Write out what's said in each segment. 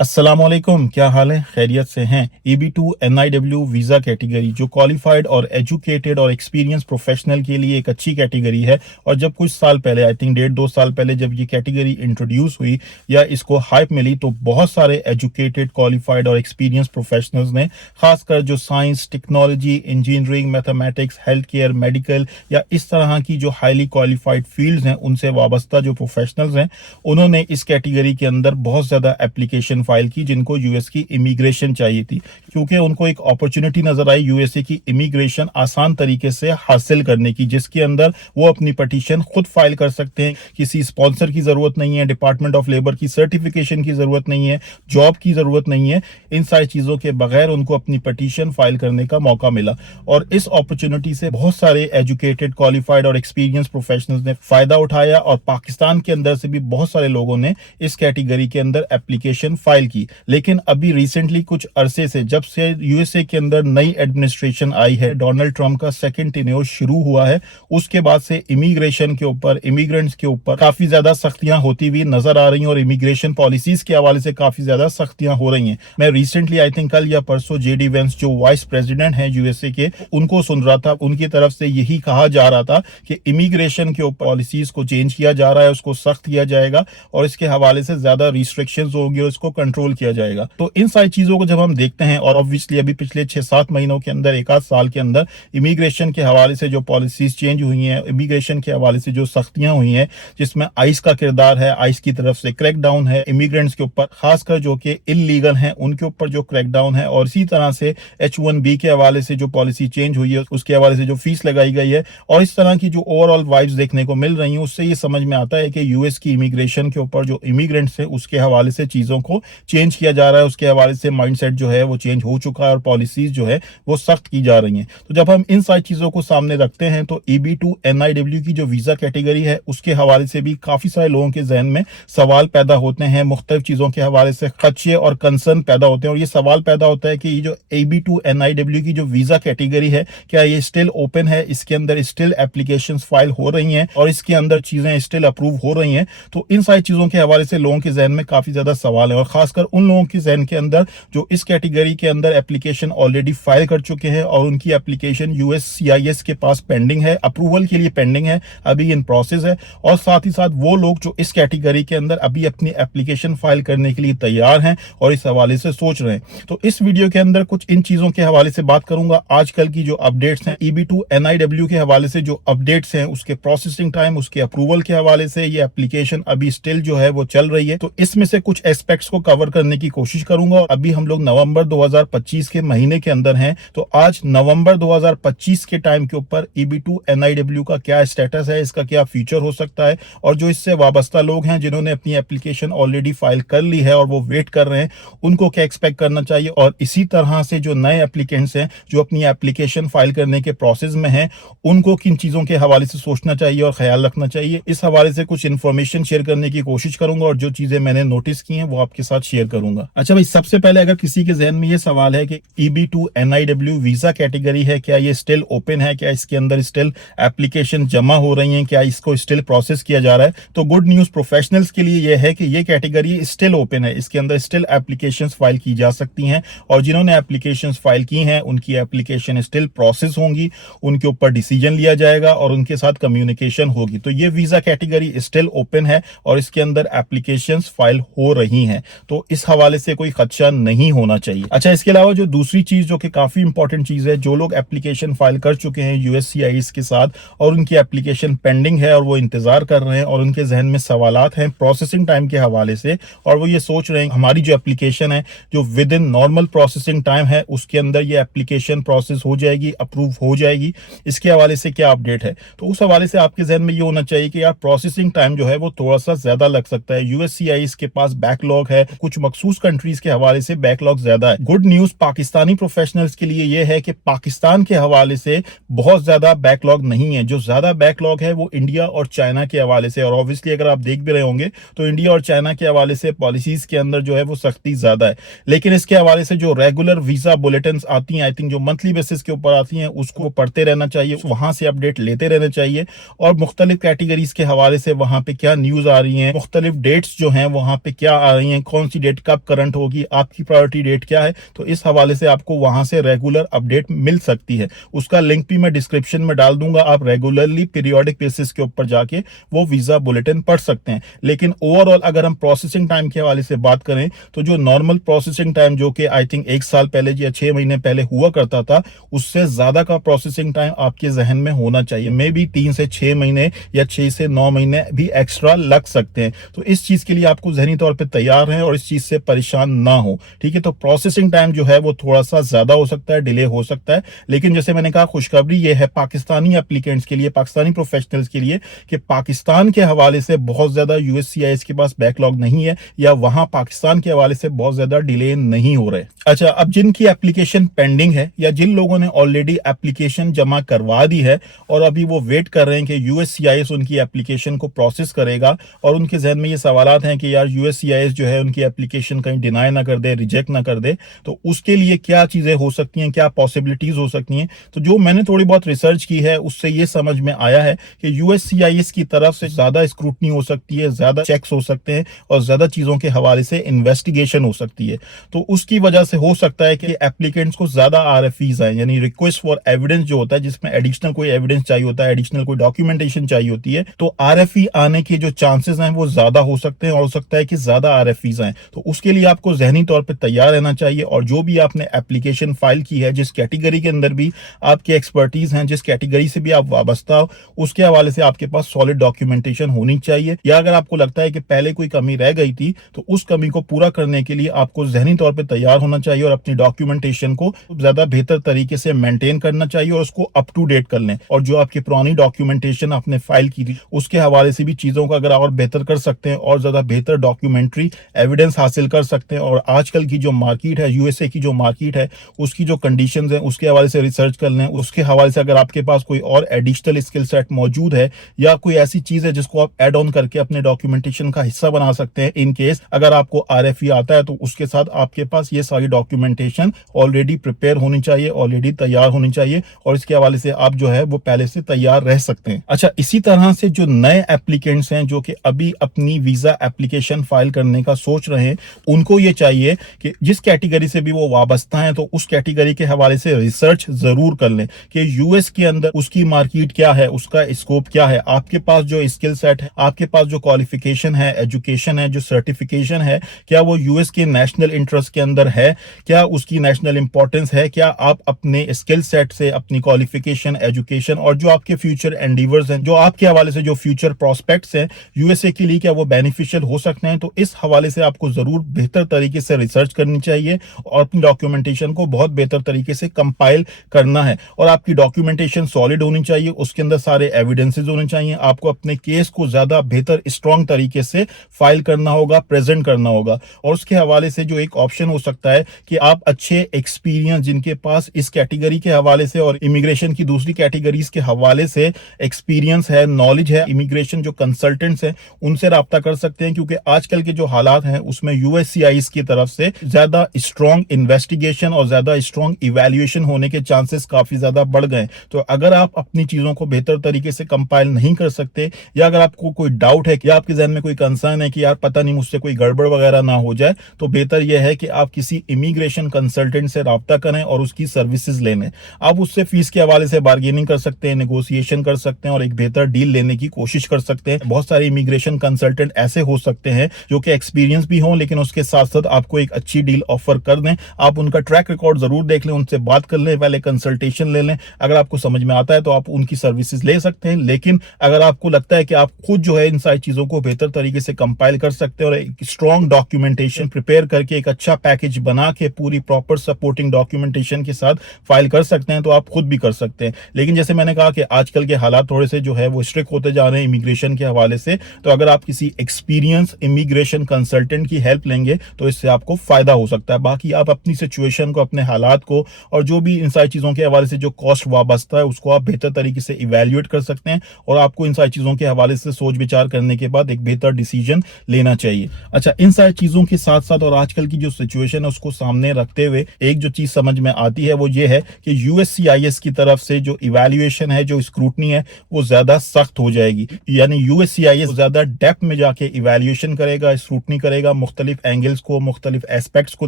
अस्सलामुअलैकुम, क्या हाल है? खैरियत से हैं? EB2 NIW वीज़ा कैटेगरी जो क्वालिफाइड और एजुकेटेड और एक्सपीरियंस प्रोफेशनल के लिए एक अच्छी कैटेगरी है। और जब कुछ साल पहले, आई थिंक 1.5-2 साल पहले, जब ये कैटेगरी इंट्रोड्यूस हुई या इसको हाइप मिली, तो बहुत सारे एजुकेटेड, क्वालिफाइड और एक्सपीरियंस प्रोफेशनल्स ने, खासकर जो science, technology, engineering, mathematics, health care, medical या इस तरह की जो हाईली क्वालिफाइड फील्ड्स हैं, उनसे वाबस्ता जो प्रोफेशनल्स हैं, उन्होंने इस कैटेगरी के अंदर बहुत ज़्यादा एप्लीकेशन फाइल की, जिनको यूएस की इमिग्रेशन चाहिए थी, क्योंकि उनको एक अपॉर्चुनिटी नजर आई यूएसए की इमिग्रेशन आसान तरीके से हासिल करने की, जिसके अंदर वो अपनी पटिशन खुद फाइल कर सकते हैं। किसी स्पॉन्सर की जरूरत नहीं है, डिपार्टमेंट ऑफ लेबर की सर्टिफिकेशन की जरूरत नहीं है, जॉब की जरूरत नहीं है। इन सारी चीजों के बगैर उनको अपनी पटिशन फाइल करने का मौका मिला। और इस अपॉर्चुनिटी से बहुत सारे एजुकेटेड, क्वालिफाइड और एक्सपीरियंस प्रोफेशनल्स ने फायदा उठाया, और पाकिस्तान के अंदर से भी बहुत सारे लोगों ने इस कैटेगरी के अंदर एप्लीकेशन फाइल की। लेकिन अभी रिसेंटली कुछ अरसे से, जब से यूएसए के अंदर नई एडमिनिस्ट्रेशन आई है, डोनाल्ड ट्रंप का सेकंड टेन्योर शुरू हुआ है, उसके बाद से इमिग्रेशन के ऊपर, इमिग्रेंट्स के ऊपर काफी ज्यादा सख्तियां होती हुई नजर आ रही हैं, और इमिग्रेशन पॉलिसीज के हवाले से काफी ज्यादा सख्तियां हो रही हैं। मैं रिसेंटली, आई थिंक कल या परसों, जेडी वेंस जो वाइस प्रेसिडेंट हैं यूएसए के, उनको सुन रहा था। उनकी तरफ से यही कहा जा रहा था कि इमिग्रेशन के ऊपर पॉलिसीज को चेंज किया जा रहा है, उसको सख्त किया जाएगा, और इसके हवाले से ज्यादा रिस्ट्रिक्शंस होंगी और इसको कंट्रोल किया जाएगा। तो इन सारी चीजों को जब हम देखते हैं, और ऑब्वियसली अभी पिछले 6-7 महीनों के अंदर, 1 आध साल के अंदर, इमिग्रेशन के हवाले से जो पॉलिसीज चेंज हुई हैं, इमिग्रेशन के हवाले से जो सख्तियां हुई हैं, जिसमें आइस का किरदार है, आइस की तरफ से क्रैकडाउन है इमिग्रेंट्स के ऊपर, खासकर जो कि इलीगल हैं उनके ऊपर जो क्रैकडाउन है, और इसी तरह से H1B के हवाले से जो पॉलिसी चेंज हुई है, उसके हवाले से जो फीस लगाई गई है, और इस तरह की जो ओवरऑल वाइब्स देखने को मिल रही हैं, उससे ये समझ में आता है कि यूएस की इमिग्रेशन के ऊपर जो इमिग्रेंट्स हैं, उसके हवाले से चीजों को चेंज किया जा रहा है, उसके हवाले से माइंडसेट जो है वो चेंज हो चुका है, और पॉलिसीज जो है वो सख्त की जा रही हैं। तो जब हम इन सारी चीजों को सामने रखते हैं, तो EB2 NIW की जो वीजा कैटेगरी है, उसके हवाले से भी काफी सारे लोगों के जहन में सवाल पैदा होते हैं, मुख्तलिफ चीजों के हवाले से खदशे और कंसर्न पैदा होते हैं। और ये सवाल पैदा होता है कि ये जो EB2 NIW की जो वीजा कैटेगरी है, क्या ये स्टिल ओपन है, इसके अंदर स्टिल एप्लीकेशन फाइल हो रही हैं, और इसके अंदर चीजें स्टिल अप्रूव हो रही हैं। तो इन सारी चीजों के हवाले से लोगों के जहन में काफी ज्यादा सवाल है, और खासकर उन लोगों के जहन के अंदर जो इस कैटेगरी के अंदर एप्लीकेशन ऑलरेडी फाइल कर चुके हैं, और उनकी एप्लीकेशन USCIS के पास पेंडिंग है, अप्रूवल के लिए पेंडिंग है, अभी इन प्रोसेस है। और साथ ही साथ वो लोग जो इस कैटेगरी के अंदर अभी अपनी एप्लीकेशन फाइल करने के लिए तैयार हैं और इस हवाले से सोच रहे हैं। तो इस वीडियो के अंदर कुछ इन चीजों के हवाले से बात करूंगा। आजकल की जो अपडेट्स हैं EB2 NIW के हवाले से, जो अपडेट्स हैं, उसके प्रोसेसिंग टाइम, उसके अप्रूवल के हवाले से, ये एप्लीकेशन अभी स्टिल जो है वो चल रही है। तो इसमें से कुछ एस्पेक्ट्स को कवर करने की कोशिश करूंगा। और अभी हम लोग नवंबर 2025 के महीने के अंदर हैं, तो आज नवंबर 2025 के टाइम के ऊपर EB2 NIW का क्या स्टेटस है, इसका क्या फीचर हो सकता है, और जो इससे वाबस्ता लोग हैं जिन्होंने अपनी एप्लीकेशन ऑलरेडी फाइल कर ली है और वो वेट कर रहे हैं, उनको क्या एक्सपेक्ट करना चाहिए। और इसी तरह से जो नए एप्लीकेंट्स हैं जो अपनी एप्लीकेशन फाइल करने के प्रोसेस में हैं, उनको किन चीजों के हवाले से सोचना चाहिए और ख्याल रखना चाहिए, इस हवाले से कुछ इन्फॉर्मेशन शेयर करने की कोशिश करूंगा, और जो चीजें मैंने नोटिस की हैं वो आपके साथ शेयर करूंगा। अच्छा भाई, सबसे पहले अगर किसी के जहन में ये सवाल है कि EB2 NIW वीजा कैटेगरी है, क्या ये स्टिल ओपन है, क्या इसके अंदर स्टिल एप्लीकेशन जमा हो रही हैं, क्या इसको स्टिल प्रोसेस किया जा रहा है, तो गुड न्यूज प्रोफेशनल्स के लिए यह है कि ये कैटेगरी स्टिल ओपन है, इसके अंदर स्टिल एप्लीकेशंस फाइल की जा सकती हैं, और जिन्होंने एप्लीकेशंस फाइल की हैं उनकी एप्लीकेशन स्टिल प्रोसेस होंगी, उनके ऊपर डिसीजन लिया जाएगा और उनके साथ कम्युनिकेशन होगी। तो ये वीजा कैटेगरी स्टिल ओपन है और इसके अंदर एप्लीकेशंस फाइल हो रही हैं, तो इस हवाले से कोई खदशा नहीं होना चाहिए। अच्छा, इसके अलावा जो दूसरी चीज जो कि काफी इंपॉर्टेंट चीज है, जो लोग एप्लीकेशन फाइल कर चुके हैं USCIS के साथ और उनकी एप्लीकेशन पेंडिंग है और वो इंतजार कर रहे हैं, और उनके जहन में सवालात हैं प्रोसेसिंग टाइम के हवाले से, और वो ये सोच रहे हैं हमारी जो एप्लीकेशन है, जो with in normal processing time है, उसके अंदर ये एप्लीकेशन प्रोसेस हो जाएगी, अप्रूव हो जाएगी, इसके हवाले से क्या अपडेट है। तो उस हवाले से आपके जहन में ये होना चाहिए कि यार प्रोसेसिंग टाइम जो है वो थोड़ा सा ज्यादा लग सकता है। USCIS के पास बैकलॉग है, कुछ मखसूस कंट्रीज के हवाले से बैकलॉग ज्यादा है। गुड न्यूज पाकिस्तानी प्रोफेशनल्स के लिए यह है कि पाकिस्तान के हवाले से बहुत ज्यादा बैकलॉग नहीं है। जो ज्यादा बैकलॉग है वो इंडिया और चाइना के हवाले से, और ऑब्वियसली अगर आप देख भी रहे होंगे तो इंडिया और चाइना के हवाले से पॉलिसीज के अंदर जो है वो सख्ती ज्यादा है। लेकिन इसके हवाले से जो रेगुलर वीजा बुलेटिन आती हैं, आई थिंक जो मंथली बेसिस के ऊपर आती हैं, उसको पढ़ते रहना चाहिए, वहां से अपडेट लेते रहना चाहिए, और मुख्तलिफ कैटेगरीज के हवाले से वहां पे क्या न्यूज आ रही है, मुख्तलिफ डेट्स जो हैं वहां पे क्या आ रही हैं, कौन सी डेट कब करंट होगी, आपकी प्रायोरिटी डेट क्या है, तो इस हवाले से आपको वहां से रेगुलर अपडेट मिल सकती है। उसका लिंक भी मैं डिस्क्रिप्शन में डाल दूंगा, आप रेगुलरली पीरियोडिक बेसिस के ऊपर जाके वो वीजा बुलेटिन पढ़ सकते हैं। लेकिन ओवरऑल अगर हम प्रोसेसिंग टाइम के हवाले से बात करें तो जो नॉर्मल प्रोसेसिंग टाइम जो कि आई थिंक 1 साल पहले या 6 महीने पहले हुआ करता था, उससे ज्यादा का प्रोसेसिंग टाइम आपके जहन में होना चाहिए। मे बी 3 से 6 महीने या 6 से 9 महीने भी एक्स्ट्रा लग सकते हैं। तो इस चीज के लिए आपको जहनी तौर पर तैयार रहें और इस चीज से परेशान ना हो, ठीक है। तो प्रोसेसिंग टाइम जो है वो थोड़ा सा ज्यादा हो सकता है, डिले हो सकता है। लेकिन जैसे मैंने कहा, खुशखबरी ये है पाकिस्तानी एप्लीकेंट्स के लिए, पाकिस्तानी प्रोफेशनल्स के लिए, कि पाकिस्तान के हवाले से बहुत ज्यादा यूएससीआईएस के पास बैकलॉग नहीं है, या वहां पाकिस्तान के हवाले से बहुत ज्यादा डिले नहीं हो रहे। अच्छा, अब जिनकी एप्लीकेशन पेंडिंग है या जिन लोगों ने ऑलरेडी एप्लीकेशन जमा करवा दी है और अभी वो वेट कर रहे हैं कि यूएससीआईएस उनकी एप्लीकेशन को प्रोसेस करेगा, और उनके जहन में ये सवालात हैं कि यार यूएससीआईएस जो है उनकी एप्लीकेशन कहीं डिनाई ना कर दे, रिजेक्ट ना कर दे, तो उसके लिए क्या चीजें हो सकती हैं, क्या पॉसिबिलिटीज हो सकती हैं। तो जो मैंने थोड़ी बहुत रिसर्च की है उससे ये समझ में आया है कि यूएससीआईएस की तरफ से ज्यादा स्क्रूटनी हो सकती है, ज्यादा चेक्स हो सकते हैं और ज्यादा चीजों के हवाले से इन्वेस्टिगेशन हो सकती है। तो उसकी वजह से हो सकता है कि एप्लीकेंट्स को ज्यादा आरएफईज आए, यानी रिक्वेस्ट फॉर एविडेंस जो होता है, जिसमें एडिशनल कोई एविडेंस चाहिए होता है, एडिशनल कोई डॉक्यूमेंटेशन चाहिए होती है, तो आरएफई आने के जो चांसेस हैं वो ज्यादा हो सकते हैं और हो सकता है कि ज्यादा आरएफईज आए। तो उसके लिए आपको जहनी तौर पर तैयार रहना चाहिए, और जो भी आपने एप्लीकेशन फाइल की है, जिस कैटेगरी के अंदर भी आपकी एक्सपर्टीज हैं, जिस कैटेगरी से भी आप वाबस्ता हो, उसके हवाले से आपके पास सॉलिड डॉक्यूमेंटेशन होनी चाहिए। या अगर आपको लगता है कि पहले कोई कमी रह गई थी, तो उस कमी को पूरा करने के लिए आपको जहनी तौर पर तैयार होना चाहिए और अपनी डॉक्यूमेंटेशन को ज्यादा बेहतर तरीके से मेंटेन करना चाहिए और उसको अप टू डेट कर लें। और जो आपकी पुरानी डॉक्यूमेंटेशन आपने फाइल की थी, उसके हवाले से भी चीजों को अगर और बेहतर कर सकते हैं और ज्यादा बेहतर डॉक्यूमेंट्री एविडेंस हासिल कर सकते हैं, और आजकल की जो मार्केट है, यूएसए की जो मार्केट है, उसकी जो कंडीशंस हैं उसके हवाले से रिसर्च कर लें। उसके हवाले से अगर आपके पास कोई और एडिशनल स्किल सेट मौजूद है या कोई ऐसी चीज है जिसको आप ऐड ऑन करके अपने डॉक्यूमेंटेशन का हिस्सा बना सकते हैं, इन केस अगर आपको आरएफई आता है, तो उसके साथ आपके पास ये सारी डॉक्यूमेंटेशन ऑलरेडी प्रिपेयर होनी चाहिए, ऑलरेडी तैयार होनी चाहिए, और इसके हवाले से आप जो है वो पहले से तैयार रह सकते हैं। अच्छा, इसी तरह से जो नए एप्लीकेंट्स हैं जो कि अभी अपनी वीजा एप्लीकेशन फाइल करने का सोच रहे हैं, उनको ये चाहिए कि जिस कैटेगरी से भी वो वाबस्ता हैं, तो उस कैटेगरी के हवाले से रिसर्च जरूर कर लें कि यूएस के अंदर उसकी मार्केट क्या है, उसका स्कोप क्या है, आपके पास जो स्किल सेट है, आपके पास जो क्वालिफिकेशन है, एजुकेशन है, जो सर्टिफिकेशन है, क्या वो यूएस के नेशनल इंटरेस्ट के अंदर है, क्या उसकी नेशनल इंपॉर्टेंस है, क्या आप अपने स्किल सेट से, अपनी क्वालिफिकेशन, एजुकेशन और जो आपके फ्यूचर एंडीवर्स हैं, जो आपके हवाले से जो फ्यूचर प्रोस्पेक्ट्स हैं यूएसए के लिए, क्या वो बेनिफिशियल हो सकते हैं। तो इस हवाले से आपको जरूर बेहतर तरीके से रिसर्च करनी चाहिए और अपनी डॉक्यूमेंटेशन को बहुत बेहतर तरीके से कंपाइल करना है, और आपकी डॉक्यूमेंटेशन सॉलिड होनी चाहिए, उसके अंदर सारे एविडेंसेस होने चाहिए। आपको अपने केस को ज्यादा बेहतर स्ट्रॉन्ग तरीके से फाइल करना होगा, प्रेजेंट करना होगा। और उसके हवाले से जो एक ऑप्शन हो सकता है कि आप अच्छे एक्सपीरियंस जिनके पास इस कैटेगरी के हवाले से और इमिग्रेशन की दूसरी कैटेगरीज के हवाले से एक्सपीरियंस है, नॉलेज है, इमिग्रेशन जो कंसल्टेंट्स हैं उनसे राब्ता कर सकते हैं, क्योंकि आजकल के जो हालात हैं उसमें यूएससीआईएस की तरफ से ज्यादा स्ट्रॉन्ग इन्वेस्टिगेशन और ज्यादा स्ट्रॉन्ग इवैल्यूएशन होने के चांसेस काफी ज्यादा बढ़ गए। तो अगर आप अपनी चीजों को बेहतर तरीके से कंपाइल नहीं कर सकते, या अगर आपको कोई डाउट है या आपके जहन में कोई कंसर्न है कि यार पता नहीं मुझसे कोई गड़बड़ वगैरह ना हो जाए, तो बेहतर यह है कि आप किसी इमिग्रेशन कंसल्टेंट से राब्ता करें और उसकी सर्विसेज ले लें। आप उससे फीस के हवाले से बार्गेनिंग कर सकते हैं, नेगोशिएशन कर सकते हैं और एक बेहतर डील लेने की कोशिश कर सकते हैं। बहुत सारे इमिग्रेशन कंसल्टेंट ऐसे हो सकते हैं जो कि एक्सपीरियंस भी हों, लेकिन उसके साथ साथ आपको एक अच्छी डील ऑफर कर दें। आप उनका ट्रैक रिकॉर्ड जरूर देख लें, उनसे बात कर लें, पहले कंसल्टेशन ले लें। अगर आपको समझ में आता है तो आप उनकी सर्विसेज ले सकते हैं, लेकिन अगर आपको लगता है कि आप खुद जो है इन सारी चीजों को बेहतर तरीके से कंपाइल कर सकते हैं और एक स्ट्रॉन्ग डॉक्यूमेंटेशन प्रिपेयर करके एक अच्छा पैकेज बना के पूरी प्रॉपर सपोर्टिंग डॉक्यूमेंटेशन के साथ फाइल कर सकते हैं, तो आप खुद भी कर सकते हैं। लेकिन जैसे मैंने कहा कि आजकल के हालात थोड़े से जो है वो स्ट्रिक्ट होते जा रहे हैं इमिग्रेशन के हवाले से, तो अगर आप किसी एक्सपीरियंस इमिग्रेशन कंसल्टेंट की हेल्प लेंगे तो इससे आपको फायदा हो सकता है। बाकी आप अपनी सिचुएशन को, अपने हालात को और जो भी इन सारी चीजों के हवाले से जो कॉस्ट वाबस्ता है उसको आप बेहतर तरीके से इवैल्यूएट कर सकते हैं, और आपको इन सारी चीजों के हवाले से सोच विचार करने के बाद एक बेहतर डिसीजन लेना चाहिए। अच्छा, इन सारी चीजों के साथ साथ और आजकल की जो सिचुएशन है उसको सामने रखते हुए एक जो चीज समझ में आती है वो ये है कि यूएससीआईएस की तरफ से जो इवैल्यूएशन है, जो स्क्रूटनी है, वो ज्यादा सख्त हो जाएगी। यानी यूएससीआईएस ज्यादा डेप्थ में जाके इवैल्यूएशन करेगा, स्क्रूटनी करेगा देखेगा, मुख्तलिफ एंगल्स को, मुख्तलिफ एस्पेक्ट्स को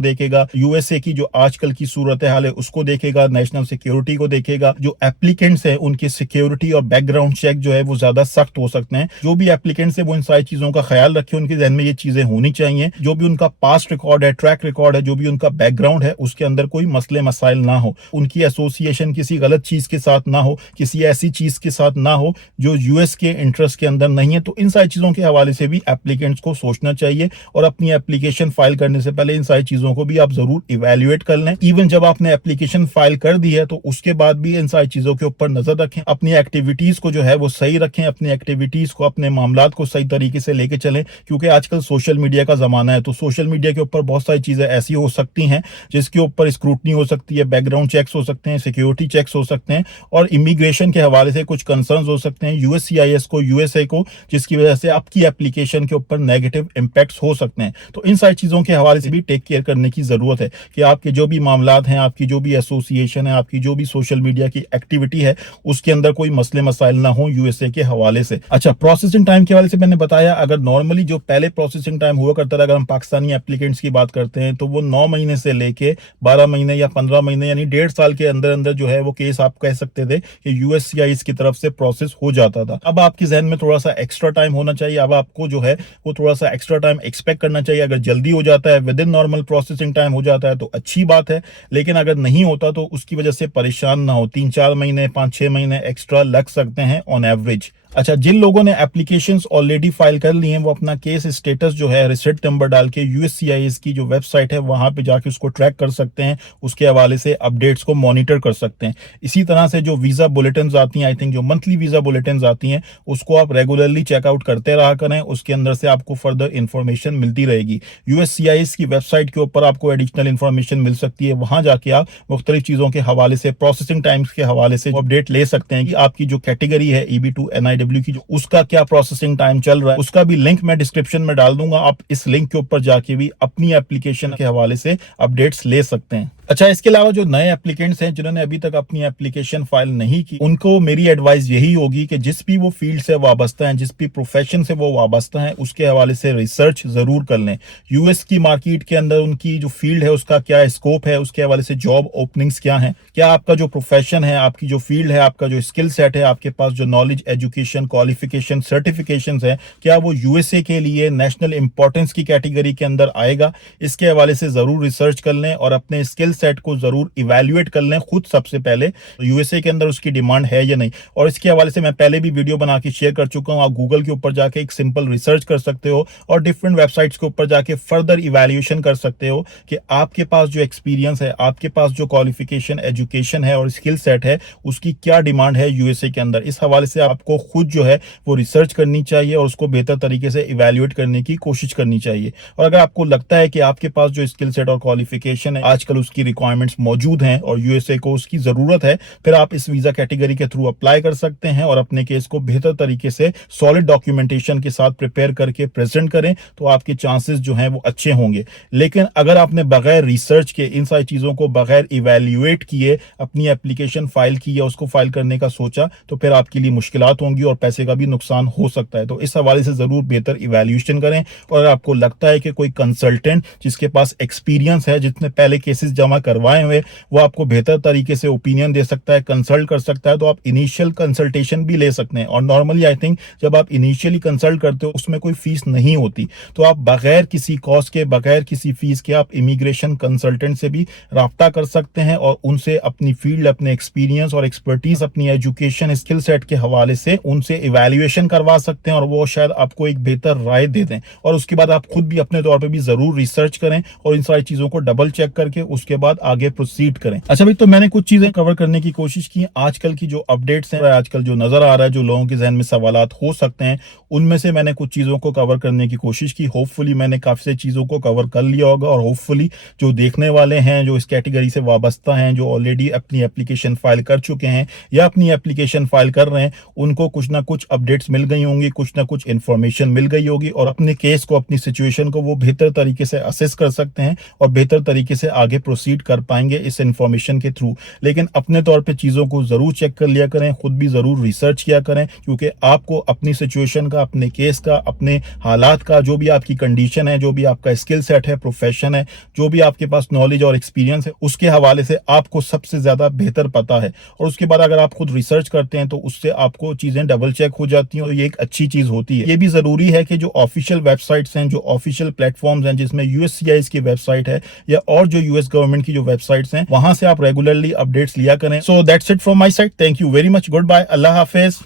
देखेगा, यूएसए की जो आजकल की सूरत हाल है उसको देखेगा, नेशनल सिक्योरिटी को देखेगा, जो एप्लीकेंट्स है उनकी सिक्योरिटी और बैकग्राउंड चेक जो है वो ज्यादा सख्त हो सकते हैं। जो भी एप्लीकेंट्स है वो इन सारी चीजों का ख्याल रखे, उनके जहन में ये चीजें होनी चाहिए। जो भी उनका पास्ट रिकॉर्ड है, ट्रैक रिकॉर्ड है, जो भी उनका बैकग्राउंड है, उसके अंदर कोई मसले मसाइल ना हो, उनकी एसोसिएशन किसी गलत चीज के साथ ना हो, किसी ऐसी चीज के साथ ना हो जो यूएस के इंटरेस्ट के अंदर नहीं है। तो इन सारी चीजों के हवाले से भी एप्लीकेंट्स को सोचना चाहिए और अपनी एप्लीकेशन फाइल करने से पहले इन सारी चीजों को भी आप जरूर इवेल्युएट कर लें। इवन जब आपने एप्लीकेशन फाइल कर दी है तो उसके बाद भी इन सारी चीजों के ऊपर नजर रखें, अपनी एक्टिविटीज को जो है वो सही रखें, अपनी एक्टिविटीज को, अपने मामलात को सही तरीके से लेके चलें, क्योंकि आजकल सोशल मीडिया का जमाना है। तो सोशल मीडिया के ऊपर बहुत सारी चीजें ऐसी हो सकती हैं जिसके ऊपर स्क्रूटनी हो सकती है, बैकग्राउंड चेक्स हो सकते हैं, सिक्योरिटी चेक्स हो सकते हैं और इमिग्रेशन के हवाले से कुछ कंसर्न्स हो सकते हैं यूएससीआईएस को, यूएसए को, जिसकी वजह से आपकी एप्लीकेशन के ऊपर नेगेटिव इंपैक्ट्स हो सकते हैं। तो इन सारी चीजों के हवाले से भी टेक केयर करने की जरूरत है कि आपके जो भी मामलात हैं, आपकी जो भी एसोसिएशन है, आपकी जो भी सोशल मीडिया की एक्टिविटी है, उसके अंदर कोई मसले मसाइल ना हो यूएसए के हवाले से। अच्छा, प्रोसेसिंग टाइम के हवाले से मैंने बताया, अगर नॉर्मली जो पहले प्रोसेसिंग टाइम हुआ करता था, अगर हम पाकिस्तानी एप्लीकेंट्स की बात करते हैं तो वो 9 महीने से लेके 12 महीने या 15 महीने यानी 1.5 साल के अंदर अंदर जो है वो केस आप कह सकते थे कि यूएससीआईएस की तरफ से प्रोसेस हो जाता था। अब आपके जहन में थोड़ा सा एक्स्ट्रा टाइम होना चाहिए, अब आपको जो है वो थोड़ा सा एक्स्ट्रा टाइम एक्सपेक्ट करना चाहिए। अगर जल्दी हो जाता है, with in normal processing time हो जाता है तो अच्छी बात है, लेकिन अगर नहीं होता तो उसकी वजह से परेशान ना हो। 3-4 महीने, 5-6 महीने एक्स्ट्रा लग सकते हैं ऑन एवरेज। अच्छा, जिन लोगों ने एप्लीकेशंस ऑलरेडी फाइल कर ली हैं वो अपना केस स्टेटस जो है रिसिट नंबर डाल के यूएससीआईएस की जो वेबसाइट है वहां पे जाके उसको ट्रैक कर सकते हैं, उसके हवाले से अपडेट्स को मॉनिटर कर सकते हैं। इसी तरह से जो वीजा बुलेटिन आती हैं, आई थिंक जो मंथली वीजा बुलेटिन आती हैं, उसको आप रेगुलरली चेकआउट करते रहा करें, उसके अंदर से आपको फर्दर इंफॉर्मेशन मिलती रहेगी। यूएससीआईएस की वेबसाइट के ऊपर आपको एडिशनल इंफॉर्मेशन मिल सकती है, वहां जाके आप मुख्तलिफ चीजों के हवाले से, प्रोसेसिंग टाइम्स के हवाले से अपडेट ले सकते हैं कि आपकी जो कैटेगरी है EB2 NIW की, जो उसका क्या प्रोसेसिंग टाइम चल रहा है। उसका भी लिंक मैं डिस्क्रिप्शन में डाल दूंगा, आप इस लिंक के ऊपर जाके भी अपनी एप्लीकेशन के हवाले से अपडेट्स ले सकते हैं। अच्छा, इसके अलावा जो नए एप्लीकेंट्स हैं जिन्होंने अभी तक अपनी एप्लीकेशन फाइल नहीं की, उनको मेरी एडवाइस यही होगी कि जिस भी वो फील्ड से वाबस्ता हैं, जिस भी प्रोफेशन से वो वाबस्ता हैं, उसके हवाले से रिसर्च जरूर कर लें। यूएस की मार्केट के अंदर उनकी जो फील्ड है उसका क्या स्कोप है, उसके हवाले से जॉब ओपनिंग्स क्या है, क्या आपका जो प्रोफेशन है, आपकी जो फील्ड है, आपका जो स्किल सेट है, आपके पास जो नॉलेज, एजुकेशन, क्वालिफिकेशन, सर्टिफिकेशन है, क्या वो यूएसए के लिए नेशनल इंपॉर्टेंस की कैटेगरी के अंदर आएगा। इसके हवाले से जरूर रिसर्च कर लें और अपने स्किल सेट को जरूर इवैल्यूएट कर लें खुद सबसे पहले, यूएसए के अंदर उसकी डिमांड है या नहीं। और इसके हवाले से मैं पहले भी वीडियो बना के शेयर कर चुका हूं, आप गूगल के ऊपर जाके एक सिंपल रिसर्च कर सकते हो और डिफरेंट वेबसाइट्स के ऊपर जाके फर्दर इवैल्यूएशन कर सकते हो कि आपके पास जो एक्सपीरियंस है, आपके पास जो क्वालिफिकेशन, एजुकेशन है और स्किल सेट है, उसकी क्या डिमांड है यूएसए के अंदर। इस हवाले से आपको खुद जो है वो रिसर्च करनी चाहिए और उसको बेहतर तरीके से इवैल्यूएट करने की कोशिश करनी चाहिए। और अगर आपको लगता है कि आपके पास जो स्किल सेट और क्वालिफिकेशन है आजकल उसकी रिक्वायरमेंट्स मौजूद हैं और यूएसए को उसकी जरूरत है, फिर आप इस वीजा कैटेगरी के थ्रू अप्लाई कर सकते हैं और अपने केस को बेहतर तरीके से सॉलिड डॉक्यूमेंटेशन के साथ प्रिपेयर करके प्रेजेंट करें तो आपके चांसेस जो हैं वो अच्छे होंगे। लेकिन अगर आपने बगैर रिसर्च के, इन सारी चीजों को बगैर इवैल्यूएट किए अपनी एप्लीकेशन फाइल की या उसको फाइल करने का सोचा तो फिर आपके लिए मुश्किलात होंगी और पैसे का भी नुकसान हो सकता है। तो इस हवाले से जरूर बेहतर इवैल्यूएशन करें और अगर आपको लगता है कि कोई कंसल्टेंट जिसके पास एक्सपीरियंस है, जिसने पहले केसेस जमा करवाए हुए, वो आपको बेहतर तरीके से ओपिनियन दे सकता है, कंसल्ट कर सकता है, तो आप इनिशियल कंसल्टेशन भी ले सकते हैं। और नॉर्मली आई थिंक जब आप इनिशियली कंसल्ट करते हो उसमें कोई फीस नहीं होती, तो आप बगैर किसी कॉस्ट के, बगैर किसी फीस के आप इमिग्रेशन कंसल्टेंट से भी राब्ता कर सकते हैं और उनसे अपनी फील्ड, अपने एक्सपीरियंस और एक्सपर्टीज, अपनी एजुकेशन, स्किल सेट के हवाले से उनसे इवैल्यूएशन करवा सकते हैं और वो शायद आपको एक बेहतर राय दे दें। और उसके बाद आप खुद भी अपने तौर पे भी जरूर रिसर्च करें और इन सारी चीजों को डबल चेक करके उसके बाद आगे प्रोसीड करें। अच्छा भाई, तो मैंने कुछ चीजें कवर करने की कोशिश की। आजकल की जो अपडेट्स हैं, आजकल जो नजर आ रहा है, जो लोगों के जहन में सवालात हो सकते हैं, उनमें से मैंने कुछ चीजों को कवर करने की कोशिश की। होपफुली मैंने काफी सारी चीजों को कवर कर लिया होगा और होपफुली जो देखने वाले हैं, जो इस कैटेगरी से वाबस्ता हैं, जो ऑलरेडी अपनी एप्लीकेशन फाइल कर चुके हैं या अपनी एप्लीकेशन फाइल कर रहे हैं, उनको कुछ कुछ ना कुछ अपडेट्स मिल गई होंगी, कुछ ना कुछ इन्फॉर्मेशन मिल गई होगी और अपने केस को, अपनी सिचुएशन को वो बेहतर तरीके से असेस कर सकते हैं और बेहतर तरीके से आगे प्रोसीड कर पाएंगे इस इन्फॉर्मेशन के थ्रू। लेकिन अपने तौर पे चीज़ों को ज़रूर चेक कर लिया करें, खुद भी ज़रूर रिसर्च किया करें, क्योंकि आपको अपनी सिचुएशन का, अपने केस का, अपने हालात का, जो भी आपकी कंडीशन है, जो भी आपका स्किल सेट है, प्रोफेशन है, जो भी आपके पास नॉलेज और एक्सपीरियंस है, उसके हवाले से आपको सबसे ज़्यादा बेहतर पता है। और उसके बाद अगर आप खुद रिसर्च करते हैं तो उससे आपको चीज़ें डबल चेक हो जाती हैं और ये एक अच्छी चीज़ होती है। ये भी ज़रूरी है कि जो ऑफिशियल वेबसाइट्स हैं, जो ऑफिशियल प्लेटफॉर्म्स हैं, जिसमें यूएससीआईएस की वेबसाइट है या और जो यूएस गवर्नमेंट की जो वेबसाइट्स हैं, वहां से आप रेगुलरली अपडेट्स लिया करें। So that's it from my side. Thank you very much. Good bye. अल्लाह हाफिज।